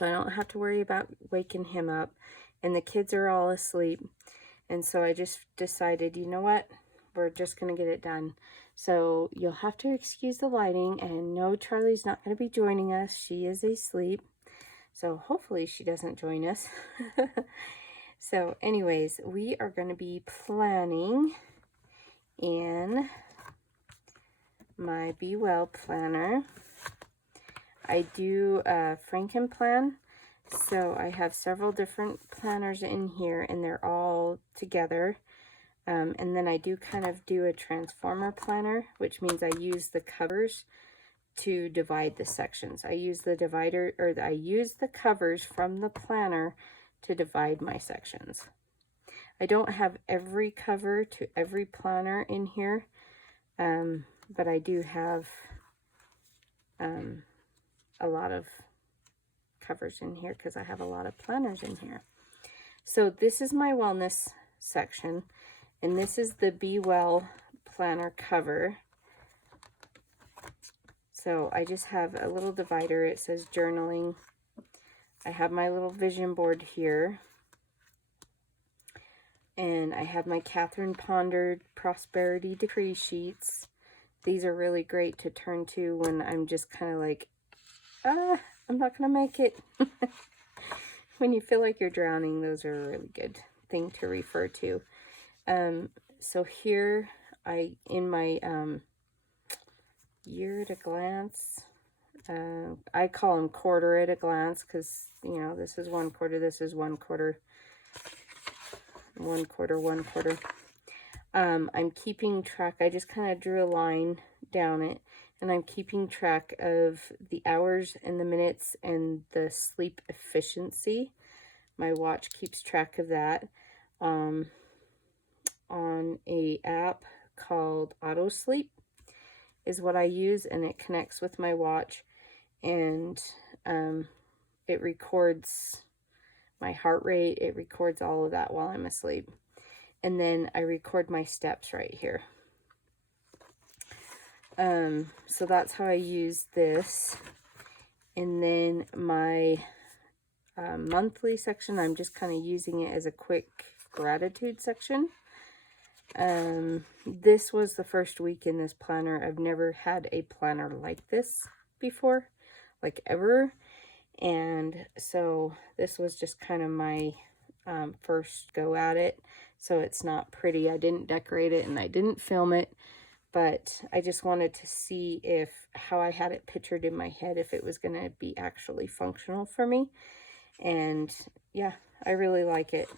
so I don't have to worry about waking him up, and the kids are all asleep. And so I just decided, you know what, we're just gonna get it done. So you'll have to excuse the lighting, and no, Charlie's not going to be joining us. She is asleep, so hopefully she doesn't join us. So anyways, we are going to be planning in my Be Well planner. I do a Franken plan, so I have several different planners in here, and they're all together. And then I do kind of do a transformer planner, which means I use the covers to divide the sections. I use the divider, or I use the covers from the planner to divide my sections. I don't have every cover to every planner in here, but I do have a lot of covers in here because I have a lot of planners in here. So this is my wellness section, and this is the Be Well planner cover. So I just have a little divider. It says journaling. I have my little vision board here. And I have my Catherine Pondered Prosperity Decree sheets. These are really great to turn to when I'm just kind of like, I'm not going to make it. When you feel like you're drowning, those are a really good thing to refer to. So here, in my year at a glance, I call them quarter at a glance because, you know, this is 1 quarter, this is 1 quarter, 1 quarter, 1 quarter. I'm keeping track. I just kind of drew a line down it, and I'm keeping track of the hours and the minutes and the sleep efficiency. My watch keeps track of that on a app called Auto Sleep is what I use, and it connects with my watch, and it records my heart rate. It records all of that while I'm asleep. And then I record my steps right here. So that's how I use this. And then my monthly section, I'm just kind of using it as a quick gratitude section. This was the first week in this planner. I've never had a planner like this before, like ever. And so this was just kind of my first go at it. So it's not pretty. I didn't decorate it and I didn't film it, but I just wanted to see if how I had it pictured in my head, if it was going to be actually functional for me. And yeah, I really like it.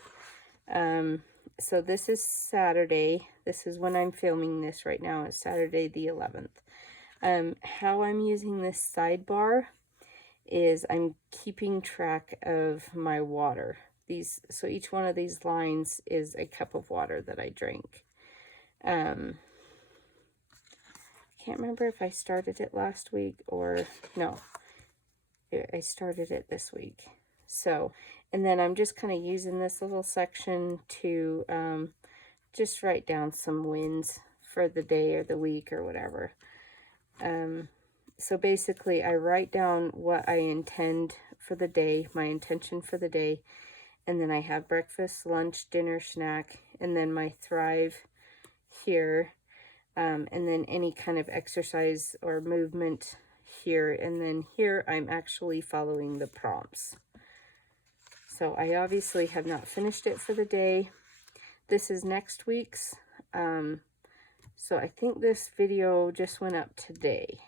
So this is Saturday. This is when I'm filming this right now. It's Saturday the 11th. How I'm using this sidebar is I'm keeping track of my water. So each one of these lines is a cup of water that I drink. I can't remember if I started it last week or no. I started it this week. So, and then I'm just kind of using this little section to just write down some wins for the day or the week or whatever. So basically I write down what I intend for the day, my intention for the day, and then I have breakfast, lunch, dinner, snack, and then my thrive here, and then any kind of exercise or movement here, and then here I'm actually following the prompts. So I obviously have not finished it for the day. This is next week's. So I think this video just went up today.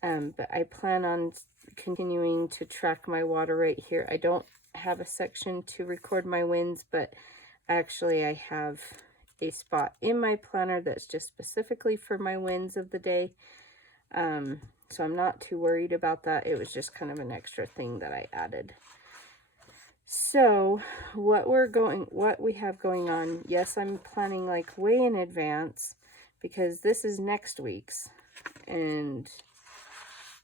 But I plan on continuing to track my water right here. I don't have a section to record my wins, but actually I have a spot in my planner that's just specifically for my wins of the day. So I'm not too worried about that. It was just kind of an extra thing that I added. So what we have going on, yes, I'm planning like way in advance because this is next week's and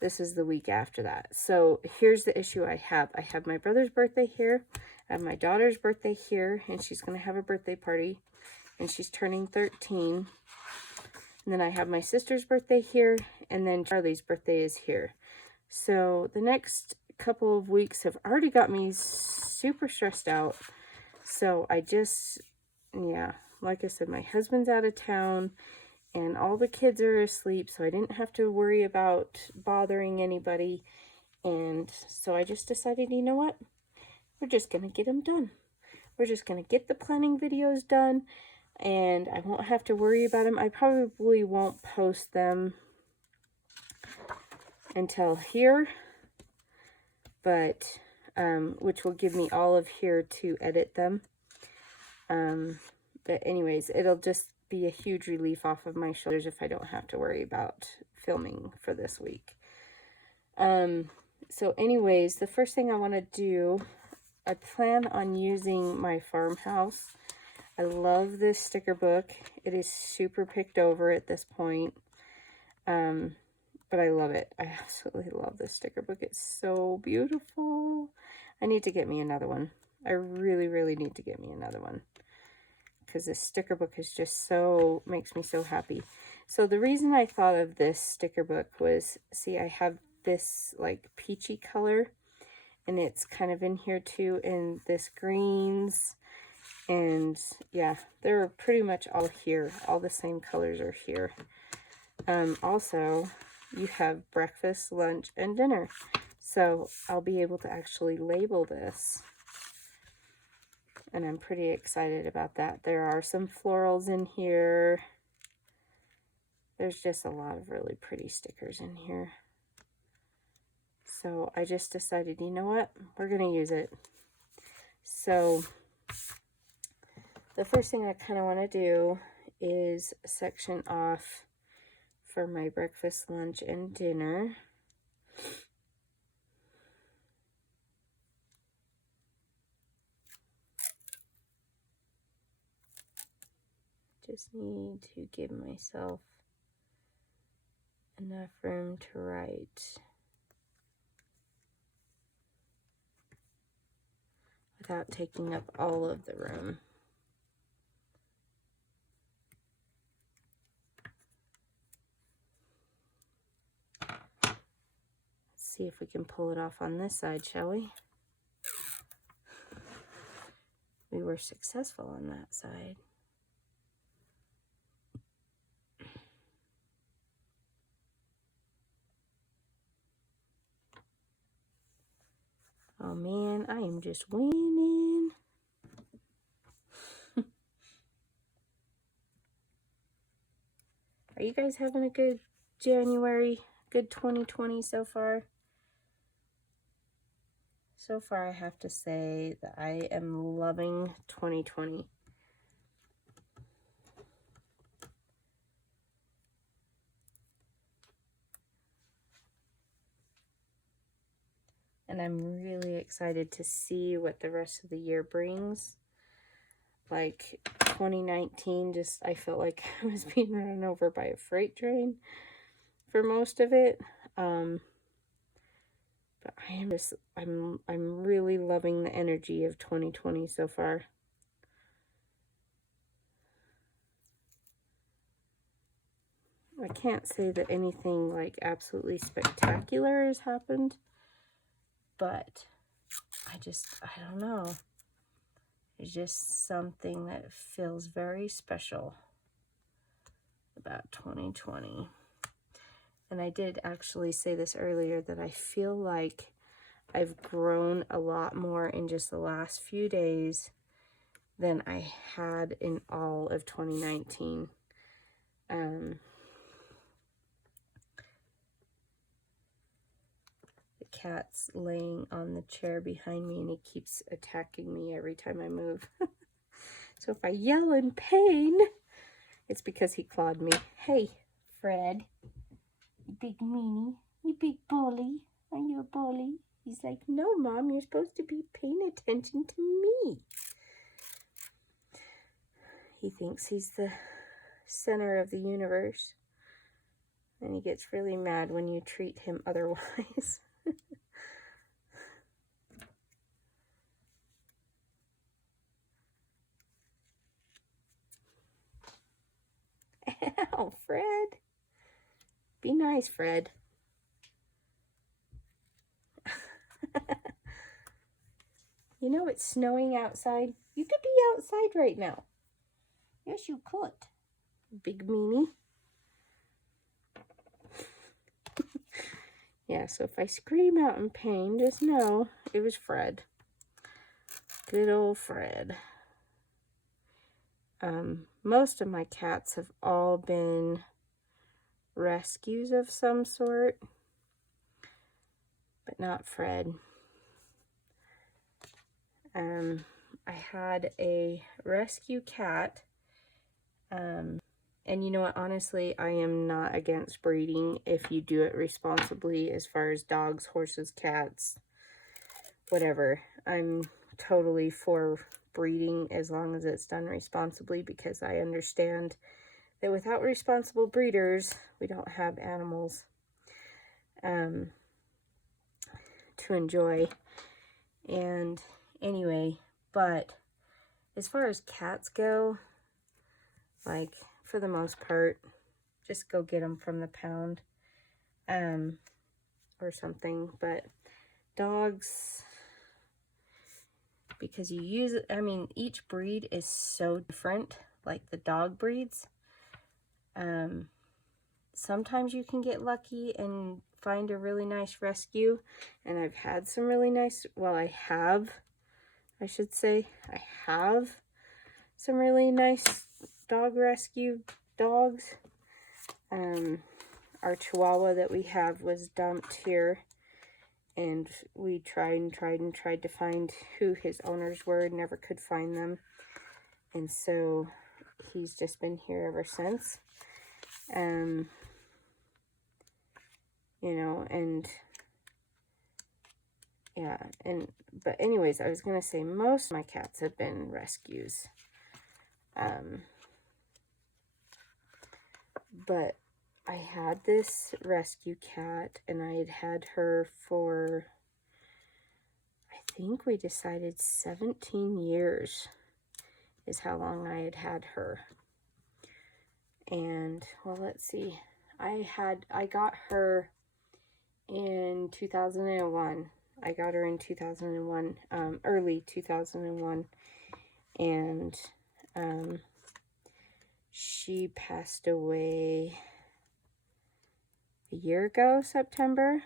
this is the week after that. So here's the issue I have. I have my brother's birthday here. I have my daughter's birthday here, and she's going to have a birthday party, and she's turning 13. And then I have my sister's birthday here, and then Charlie's birthday is here. So the next couple of weeks have already got me super stressed out. So I just, yeah, like I said, my husband's out of town and all the kids are asleep, so I didn't have to worry about bothering anybody. And so I just decided, you know what? We're just going to get them done. We're just going to get the planning videos done, and I won't have to worry about them. I probably won't post them until here, but which will give me all of here to edit them. But anyways, it'll just be a huge relief off of my shoulders if I don't have to worry about filming for this week. So anyways, the first thing I want to do, I plan on using my Farmhouse. I love this sticker book. It is super picked over at this point. But I love it. I absolutely love this sticker book. It's so beautiful. I need to get me another one. I really, really need to get me another one, because this sticker book is just so, makes me so happy. So the reason I thought of this sticker book was, see, I have this like peachy color, and it's kind of in here too, and this greens, and yeah, they're pretty much all here. All the same colors are here. Also, you have breakfast, lunch, and dinner. So I'll be able to actually label this. And I'm pretty excited about that. There are some florals in here. There's just a lot of really pretty stickers in here. So I just decided, you know what? We're going to use it. So the first thing I kind of want to do is section off for my breakfast, lunch, and dinner. Just need to give myself enough room to write without taking up all of the room. See if we can pull it off on this side, shall we? We were successful on that side. Oh man, I am just winning. Are you guys having a good January? Good 2020 so far? So far, I have to say that I am loving 2020. And I'm really excited to see what the rest of the year brings. Like 2019, just I felt like I was being run over by a freight train for most of it. But I am just, I'm really loving the energy of 2020 so far. I can't say that anything like absolutely spectacular has happened, but I don't know. It's just something that feels very special about 2020. And I did actually say this earlier, that I feel like I've grown a lot more in just the last few days than I had in all of 2019. The cat's laying on the chair behind me, and he keeps attacking me every time I move. So if I yell in pain, it's because he clawed me. Hey, Fred. You big meanie, you big bully. Are you a bully? He's like, no, Mom, you're supposed to be paying attention to me. He thinks he's the center of the universe. And he gets really mad when you treat him otherwise. Ow, Fred. Be nice, Fred. You know it's snowing outside. You could be outside right now. Yes, you could. Big meanie. Yeah, so if I scream out in pain, just know it was Fred. Good old Fred. Most of my cats have all been rescues of some sort, but not Fred. I had a rescue cat, and you know what, honestly, I am not against breeding if you do it responsibly as far as dogs, horses, cats, whatever. I'm totally for breeding as long as it's done responsibly, because I understand that without responsible breeders, we don't have animals to enjoy. And anyway, but as far as cats go, like, for the most part, just go get them from the pound or something. But dogs, because you use it, I mean, each breed is so different, like the dog breeds. Sometimes you can get lucky and find a really nice rescue, and I've had some really nice, well, I have some really nice dog rescue dogs. Our Chihuahua that we have was dumped here, and we tried to find who his owners were, never could find them, and so he's just been here ever since. You know, and yeah, but anyways, I was gonna say most of my cats have been rescues. But I had this rescue cat, and I had had her for, I think we decided 17 years is how long I had had her. And, well, let's see. I got her in 2001. I got her in 2001, early 2001. And, she passed away a year ago, September.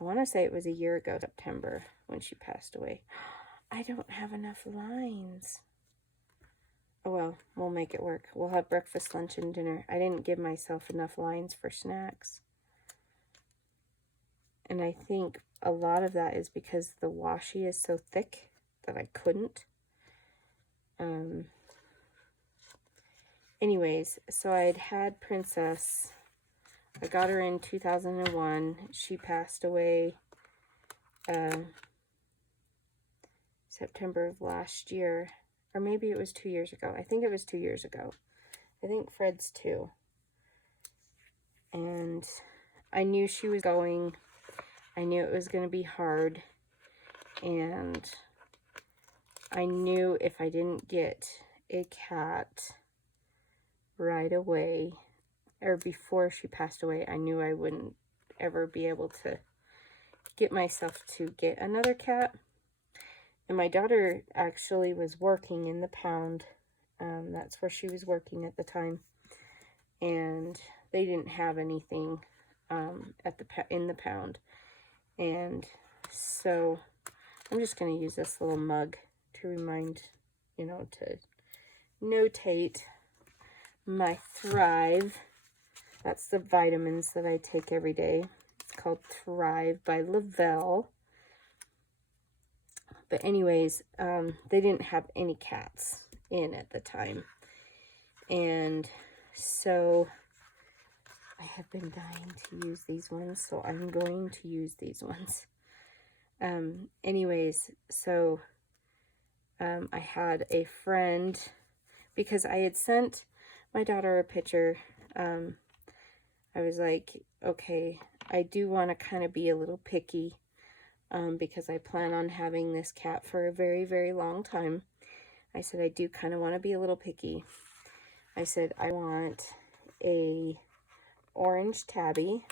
I want to say it was a year ago, September, when she passed away. I don't have enough lines. Oh well, we'll make it work. We'll have breakfast, lunch, and dinner. I didn't give myself enough lines for snacks. And I think a lot of that is because the washi is so thick that I couldn't. Anyways, so I had Princess. I got her in 2001. She passed away September of last year. Or maybe it was 2 years ago. I think it was 2 years ago. I think Fred's 2. And I knew she was going. I knew it was going to be hard. And I knew if I didn't get a cat right away, or before she passed away, I knew I wouldn't ever be able to get myself to get another cat. And my daughter actually was working in the pound. That's where she was working at the time. And they didn't have anything in the pound. And so I'm just going to use this little mug to remind, you know, to notate my Thrive. That's the vitamins that I take every day. It's called Thrive by Lavelle. But anyways, they didn't have any cats in at the time. And so I have been dying to use these ones, so I'm going to use these ones. Anyways, so I had a friend, because I had sent my daughter a picture. I was like, okay, I do want to kind of be a little picky, because I plan on having this cat for a very, very long time. I said, I do kind of want to be a little picky. I said, I want a orange tabby,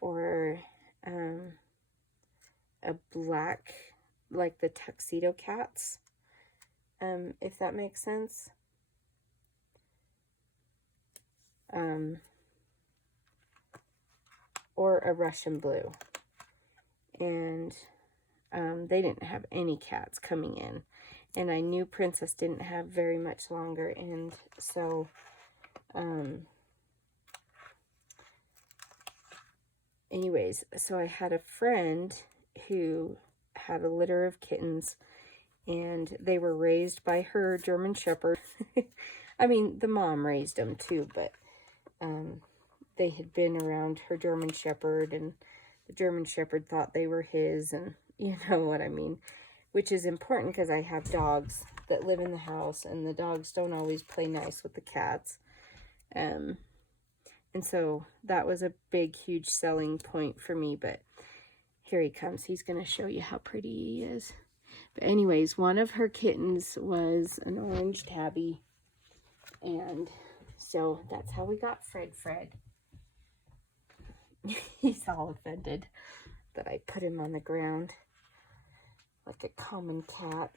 or a black like the tuxedo cats, if that makes sense. Or a Russian blue. And they didn't have any cats coming in. And I knew Princess didn't have very much longer. And so, anyways, so I had a friend who had a litter of kittens. And they were raised by her German Shepherd. I mean, the mom raised them too, but they had been around her German Shepherd, and the German Shepherd thought they were his, and you know what I mean. Which is important because I have dogs that live in the house, and the dogs don't always play nice with the cats. And so that was a big, huge selling point for me, but here he comes. He's going to show you how pretty he is. But anyways, one of her kittens was an orange tabby, and so that's how we got Fred. He's all offended that I put him on the ground like a common cat.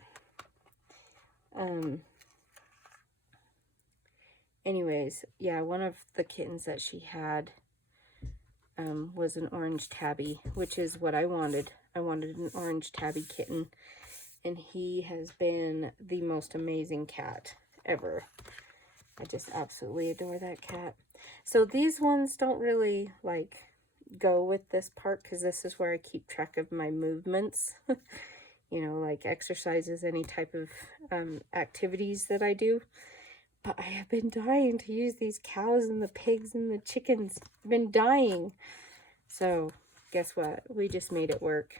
Anyways, yeah, one of the kittens that she had was an orange tabby, which is what I wanted. I wanted an orange tabby kitten, and he has been the most amazing cat ever. I just absolutely adore that cat. So these ones don't really like go with this part because this is where I keep track of my movements. You know, like exercises, any type of activities that I do. But I have been dying to use these cows and the pigs and the chickens. I've been dying. So guess what? We just made it work.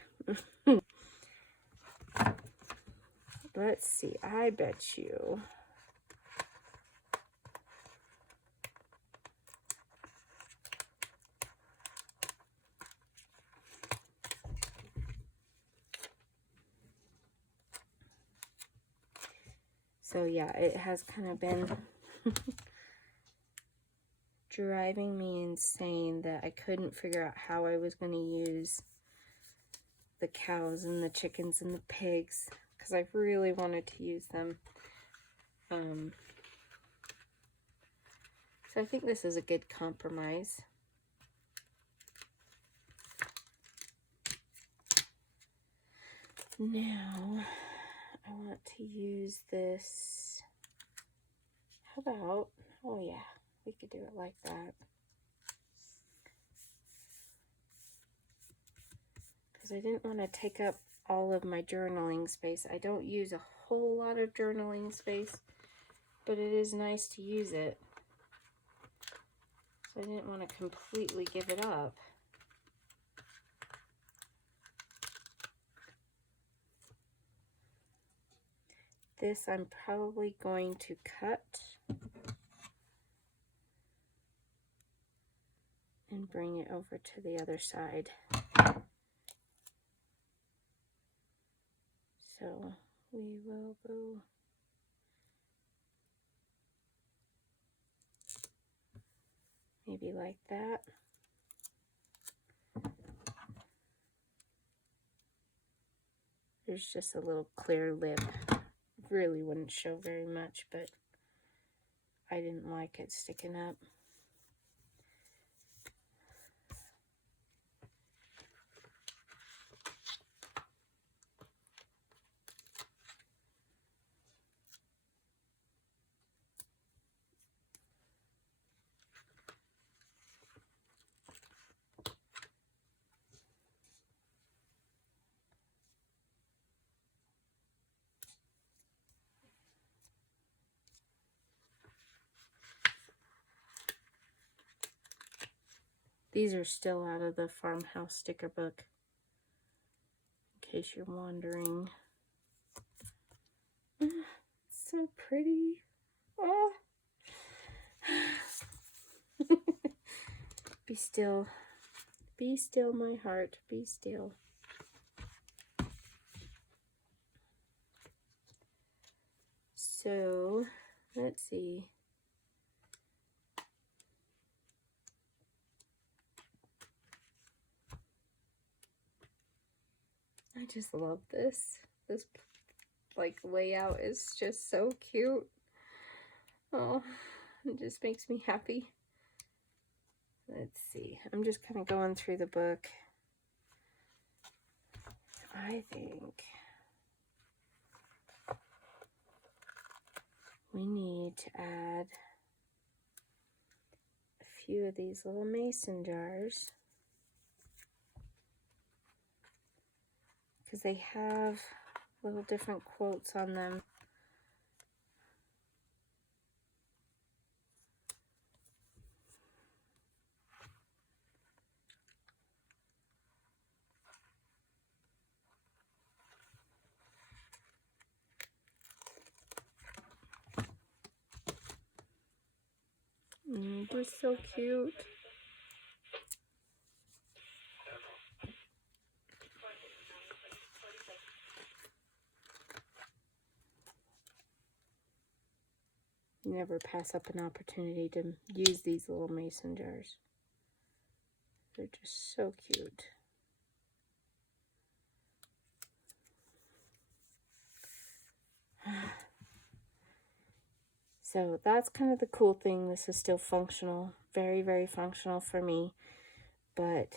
Let's see. I bet you. So yeah, it has kind of been driving me insane that I couldn't figure out how I was going to use the cows and the chickens and the pigs, because I really wanted to use them. So I think this is a good compromise. Now, I want to use this. How about, oh yeah, we could do it like that. Because I didn't want to take up all of my journaling space. I don't use a whole lot of journaling space, but it is nice to use it. So I didn't want to completely give it up. This I'm probably going to cut and bring it over to the other side. So we will go maybe like that. There's just a little clear lip. Really wouldn't show very much, but I didn't like it sticking up. These are still out of the Farmhouse sticker book, in case you're wondering. So pretty. Oh. Be still. Be still, my heart. Be still. So, let's see. I just love this. This like layout is just so cute. Oh, it just makes me happy. Let's see. I'm just kind of going through the book. I think we need to add a few of these little mason jars because they have little different quotes on them. They're so cute. Never pass up an opportunity to use these little mason jars. They're just so cute. So that's kind of the cool thing. This is still functional. Very, very functional for me. But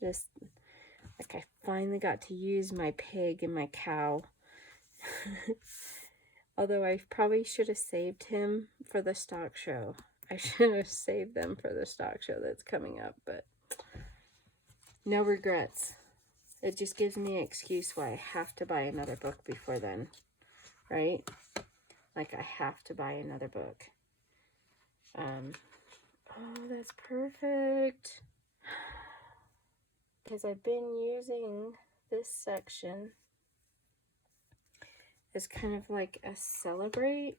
just like I finally got to use my pig and my cow. Although I probably should have saved him for the stock show. I should have saved them for the stock show that's coming up, but no regrets. It just gives me an excuse why I have to buy another book before then, right? Like I have to buy another book. Oh, that's perfect. Because I've been using this section as kind of like a celebrate.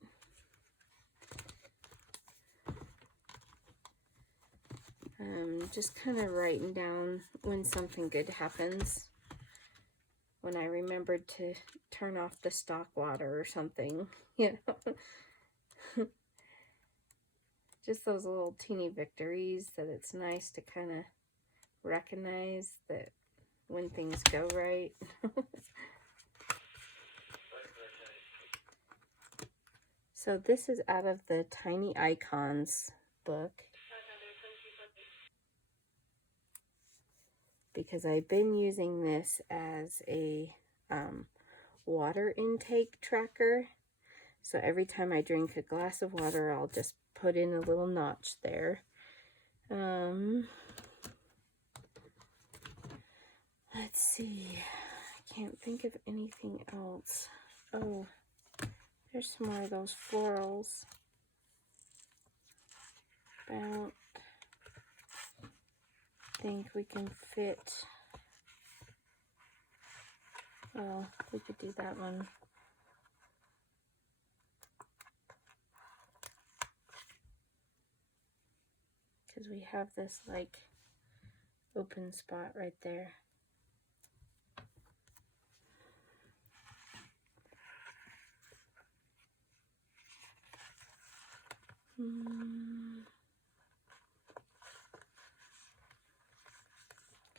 Just kind of writing down when something good happens. When I remembered to turn off the stock water or something, you know. Just those little teeny victories that it's nice to kind of recognize that when things go right. So this is out of the Tiny Icons book. Because I've been using this as a water intake tracker. So every time I drink a glass of water, I'll just put in a little notch there. Let's see. I can't think of anything else. Oh, there's some more of those florals. About, I think we can fit. Oh, we could do that one. Because we have this like open spot right there.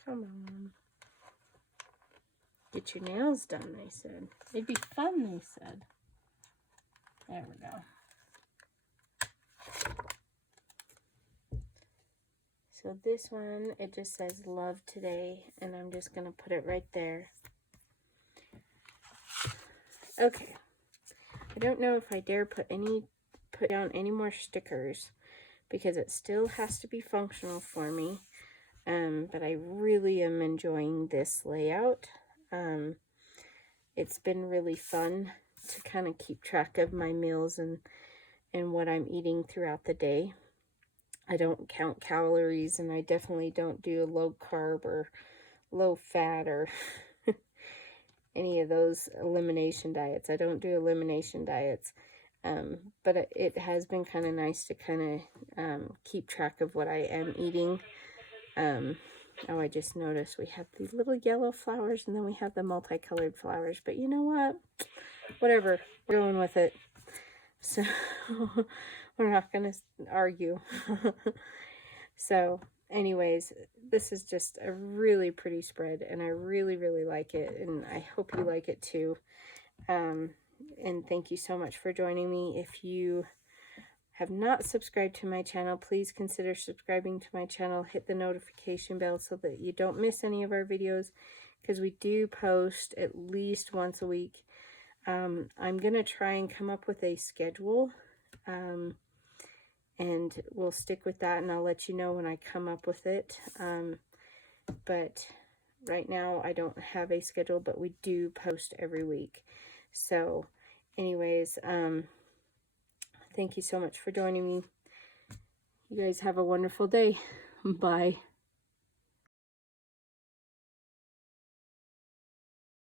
Come on. Get your nails done, they said. It'd be fun, they said. There we go. So this one, it just says love today, and I'm just going to put it right there. Okay. I don't know if I dare put down any more stickers because it still has to be functional for me. But I really am enjoying this layout. It's been really fun to kind of keep track of my meals and what I'm eating throughout the day. I don't count calories, and I definitely don't do low carb or low fat or any of those elimination diets. I don't do elimination diets. But it has been kind of nice to kind of keep track of what I am eating. Oh, I just noticed we have these little yellow flowers, and then we have the multicolored flowers. But you know what? Whatever. We're going with it. So we're not going to argue. So anyways, this is just a really pretty spread, and I really, really like it, and I hope you like it too. And thank you so much for joining me. If you have not subscribed to my channel, please consider subscribing to my channel. Hit the notification bell so that you don't miss any of our videos, because we do post at least once a week. I'm going to try and come up with a schedule, and we'll stick with that, and I'll let you know when I come up with it. But right now I don't have a schedule, but we do post every week. So anyways, thank you so much for joining me. You guys have a wonderful day. Bye.